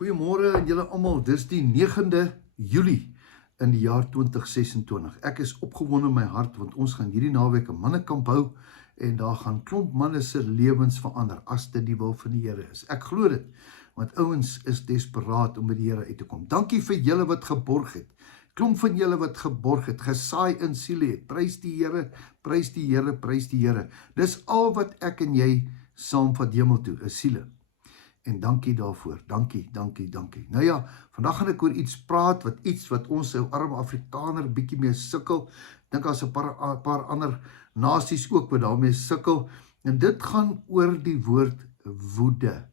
Goeiemôre aan julle almal. Dis die 9de Julie in die jaar 2026. Ek is opgewonde in my hart want ons gaan hierdie naweek 'n mannekamp hou en daar gaan klomp manne se lewens verander as dit die wil van die Here is. Ek glo dit want ouens is desperaat om by die Here uit te kom. Dankie vir julle wat geborg het. Klomp van julle wat geborg het, gesaai in siele het. Prys die Here, prys die Here, prys die Here. Dis al wat ek en jy saamvat hemel toe, is siele. En dankie daarvoor, dankie. Nou ja, vandag gaan ek oor iets praat, wat ons ou arme Afrikaner bietjie mee sukkel. Dink as 'n paar ander nasies ook wat daarmee sukkel. En dit gaan oor die woord woede.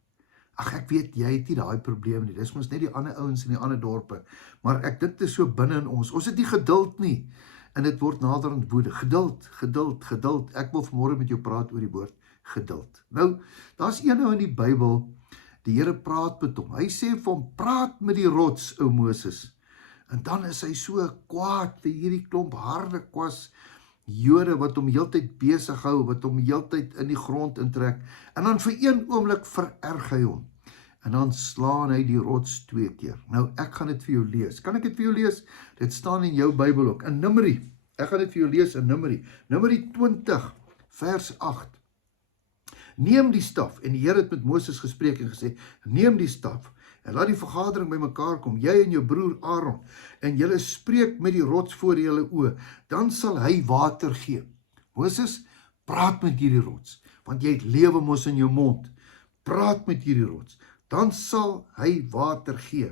Ag, ek weet, jy het nie daai probleem nie. Dis mos net die ander ouens in die ander dorpe. Maar ek dit is so binne in ons. Ons het nie geduld nie. En dit word naderhand woede. Geduld. Ek wil vanmôre met jou praat oor die woord geduld. Nou, daar's een nou in die Bybel. Die Here praat met hom. Hy sê vir hom, praat met die rots, ou Moses. En dan is hy so kwaad vir hierdie klomp harde kwas Jode wat hom heeltyd besig hou, wat hom heeltyd in die grond intrek. En dan vir een oomblik vererg hy hom. En dan slaan hy die rots 2 keer. Nou, ek gaan dit vir jou lees. Kan ek dit vir jou lees? Dit staan in jou Bybel ook. In Numeri. Ek gaan dit vir jou lees in Numeri. Numeri 20, vers 8. Neem die staf, en die Here het met Moses gespreek en gesê, neem die staf, en laat die vergadering by mekaar kom, jy en jou broer Aaron, en julle spreek met die rots voor julle oë, dan sal hy water gee. Moses, praat met hierdie rots, want jy het lewe mos in jou mond, praat met hierdie rots, dan sal hy water gee.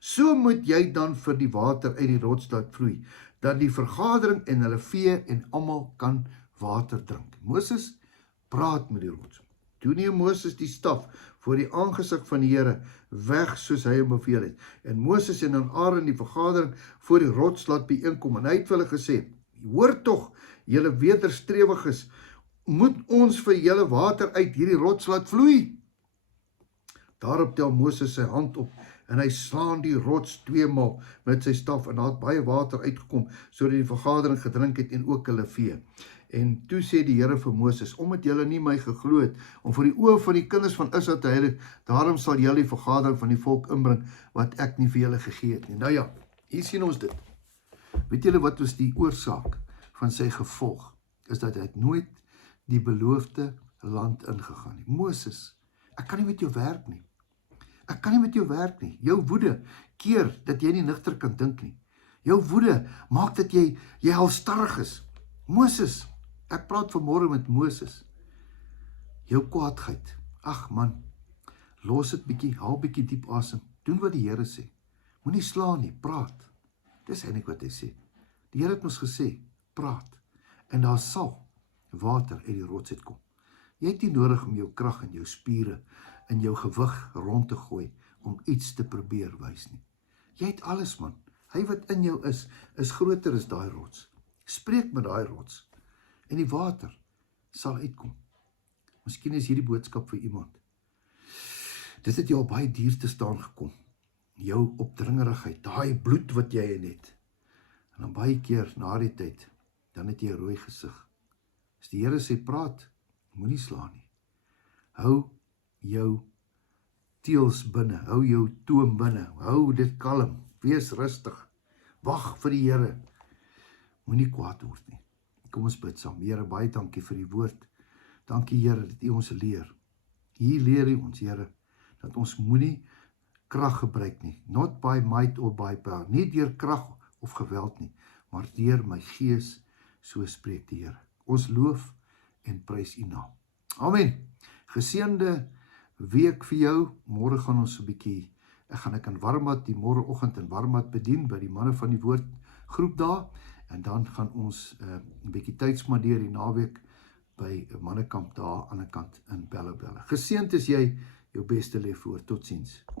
So moet jy dan vir die water uit die rots laat vloei, dat die vergadering en hulle vee en almal kan water drink. Moses, praat met die rots. Toe neem Moses die staf voor die aangesig van die Here weg soos hy hom beveel het. En Moses en dan Aaron die vergadering voor die rots laat byeenkom. En hy het vir hulle gesê, hoor tog, julle wederstrewiges, moet ons vir julle water uit hierdie rots laat vloei? Daarop tel Moses sy hand op en hy slaan die rots 2 maal met sy staf en daar het baie water uitgekom sodat die vergadering gedrink het en ook hulle vee. En toe sê die Here vir Moses, omdat julle nie my geglo het, om voor die oë van die kinders van Israel te heilig, daarom sal julle die vergadering van die volk inbring, wat ek nie vir julle gegee het nie. Nou ja, hier sien ons dit. Weet julle wat was die oorsaak van sy gevolg? Is dat hy het nooit die beloofde land ingegaan nie. Moses, ek kan nie met jou werk nie. Jou woede keer dat jy nie nigter kan dink nie. Jou woede maak dat jy halstarrig is. Moses, ek praat vanmôre met Moses. Jou kwaadheid. Ag man, los dit bietjie, haal bietjie diep asem. Doen wat die Here sê. Moenie slaan nie, praat. Dis eintlik wat hy sê. Die Here het ons gesê, praat. En daar sal water uit die rots uitkom. Jy het nie nodig om jou krag en jou spiere en jou gewig rond te gooi om iets te probeer wys nie. Jy het alles, man. Hy wat in jou is groter as daai rots. Spreek met daai rots en die water sal uitkom. Miskien is hierdie boodskap vir iemand. Dit het jou op baie duur te staan gekom. Jou opdringerigheid, daai bloed wat jy in het. En dan baie keer na die tyd, dan het jy 'n rooi gesig. As die Here sê praat, moenie slaan nie. Hou jou teels binne, hou jou toom binne, hou dit kalm, wees rustig, wag vir die Here. Moenie kwaad word nie. Kom ons bid saam. Here, baie dankie vir die woord. Dankie Here dat U ons leer. Hier leer U ons, Here, dat ons moenie krag gebruik nie. Not by might or by power. Nie deur krag of geweld nie, maar deur my gees, so spreek die Here. Ons loof en prys U naam. Amen. Geseënde week vir jou. Môre gaan ons 'n bietjie, ek in Warmat die môreoggend in Warmat bedien by die manne van die woord groep daar. En dan gaan ons 'n bietjie tyd spandeer die naweek by 'n mannekamp daar aan die ander kant in Bellabella. Geseënd is jy, jou beste lê voor. Totsiens.